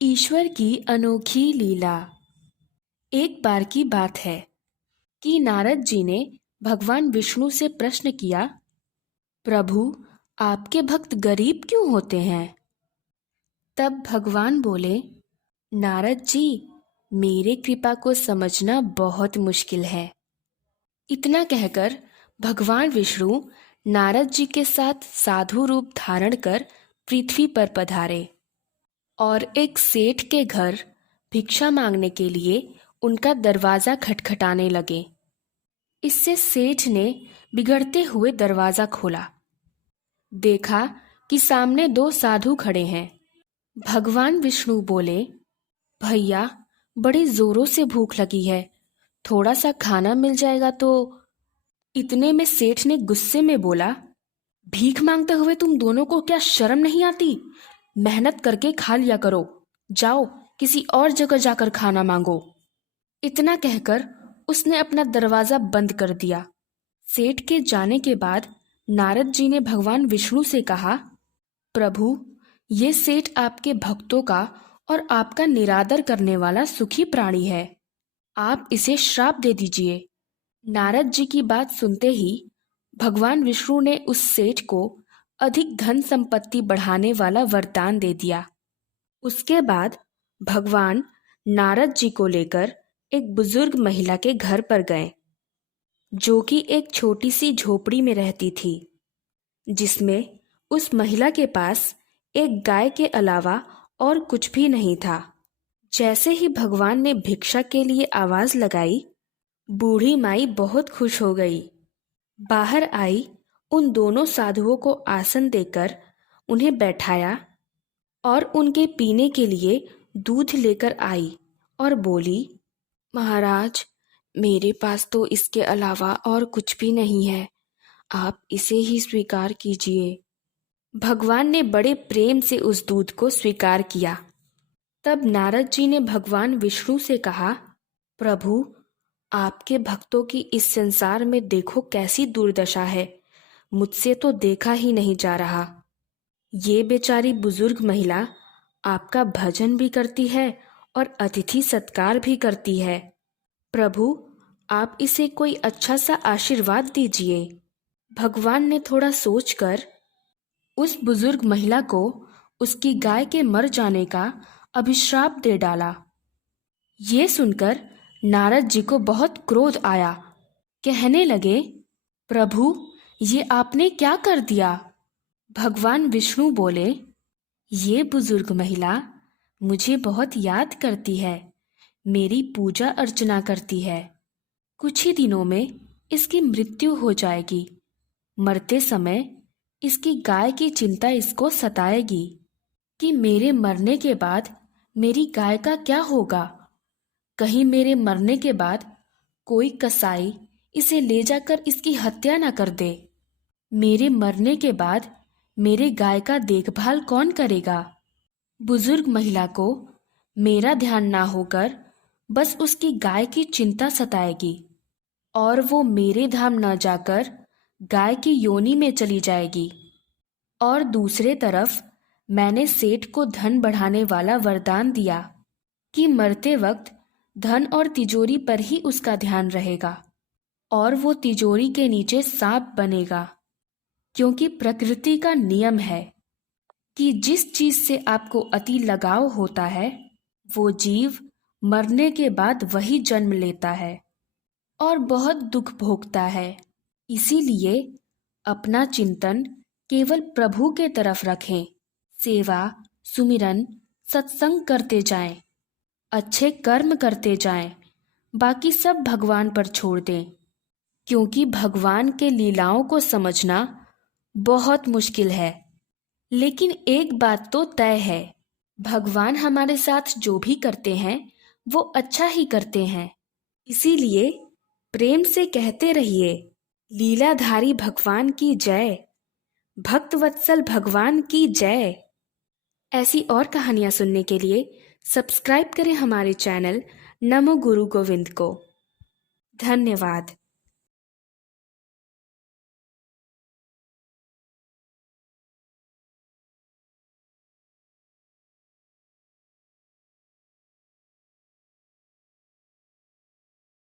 ईश्वर की अनोखी लीला। एक बार की बात है कि नारद जी ने भगवान विष्णु से प्रश्न किया, प्रभु, आपके भक्त गरीब क्यों होते हैं? तब भगवान बोले, नारद जी, मेरे कृपा को समझना बहुत मुश्किल है। इतना कहकर भगवान विष्णु नारद जी के साथ साधु रूप धारण कर पृथ्वी पर पधारे और एक सेठ के घर भिक्षा मांगने के लिए उनका दरवाजा खटखटाने लगे। इससे सेठ ने बिगड़ते हुए दरवाजा खोला। देखा कि सामने दो साधु खड़े हैं। भगवान विष्णु बोले, भैया, बड़ी जोरों से भूख लगी है, थोड़ा सा खाना मिल जाएगा तो। इतने में सेठ ने गुस्से में बोला, भीख मांगते हुए तुम दोनों को क्या शर्म नहीं आती? मेहनत करके खा लिया करो, जाओ किसी और जगह जाकर खाना मांगो। इतना कहकर उसने अपना दरवाजा बंद कर दिया। सेठ के जाने के बाद नारद जी ने भगवान विष्णु से कहा, प्रभु, ये सेठ आपके भक्तों का और आपका निरादर करने वाला सुखी प्राणी है, आप इसे श्राप दे दीजिए। नारद जी की बात सुनते ही भगवान विष्णु ने उस सेठ को अधिक धन संपत्ति बढ़ाने वाला वरदान दे दिया। उसके बाद भगवान नारद जी को लेकर एक बुजुर्ग महिला के घर पर गए, जो कि एक छोटी सी झोपड़ी में रहती थी, जिसमें उस महिला के पास एक गाय के अलावा और कुछ भी नहीं था। जैसे ही भगवान ने भिक्षा के लिए आवाज लगाई, बूढ़ी माई बहुत खुश हो गई। बाहर आई, उन दोनों साधुओं को आसन देकर उन्हें बैठाया और उनके पीने के लिए दूध लेकर आई और बोली, महाराज, मेरे पास तो इसके अलावा और कुछ भी नहीं है, आप इसे ही स्वीकार कीजिए। भगवान ने बड़े प्रेम से उस दूध को स्वीकार किया। तब नारद जी ने भगवान विष्णु से कहा, प्रभु, आपके भक्तों की इस संसार में देखो कैसी दुर्दशा है, मुझसे तो देखा ही नहीं जा रहा। ये बेचारी बुजुर्ग महिला आपका भजन भी करती है और अतिथि सत्कार भी करती है। प्रभु, आप इसे कोई अच्छा सा आशीर्वाद दीजिए। भगवान ने थोड़ा सोचकर उस बुजुर्ग महिला को उसकी गाय के मर जाने का अभिश्राप दे डाला। ये सुनकर नारद जी को बहुत क्रोध आया। कहने लगे, प्रभु, ये आपने क्या कर दिया? भगवान विष्णु बोले, ये बुजुर्ग महिला मुझे बहुत याद करती है, मेरी पूजा अर्चना करती है। कुछ ही दिनों में इसकी मृत्यु हो जाएगी। मरते समय इसकी गाय की चिंता इसको सताएगी कि मेरे मरने के बाद मेरी गाय का क्या होगा। कहीं मेरे मरने के बाद कोई कसाई इसे ले जाकर इसकी हत्या न कर दे। मेरे मरने के बाद मेरे गाय का देखभाल कौन करेगा? बुजुर्ग महिला को मेरा ध्यान ना होकर बस उसकी गाय की चिंता सताएगी और वो मेरे धाम न जाकर गाय की योनि में चली जाएगी। और दूसरे तरफ मैंने सेठ को धन बढ़ाने वाला वरदान दिया कि मरते वक्त धन और तिजोरी पर ही उसका ध्यान रहेगा और वो तिजोरी के नीचे सांप बनेगा, क्योंकि प्रकृति का नियम है कि जिस चीज से आपको अति लगाव होता है, वो जीव मरने के बाद वही जन्म लेता है और बहुत दुख भोगता है। इसीलिए अपना चिंतन केवल प्रभु के तरफ रखें, सेवा, सुमिरन, सत्संग करते जाएं, अच्छे कर्म करते जाएं, बाकी सब भगवान पर छोड़ दें, क्योंकि भगवान के लीलाओं को समझना बहुत मुश्किल है। लेकिन एक बात तो तय है, भगवान हमारे साथ जो भी करते हैं वो अच्छा ही करते हैं। इसीलिए प्रेम से कहते रहिए, लीलाधारी भगवान की जय, भक्त वत्सल भगवान की जय। ऐसी और कहानियां सुनने के लिए सब्सक्राइब करें हमारे चैनल नमो गुरु गोविंद को। धन्यवाद।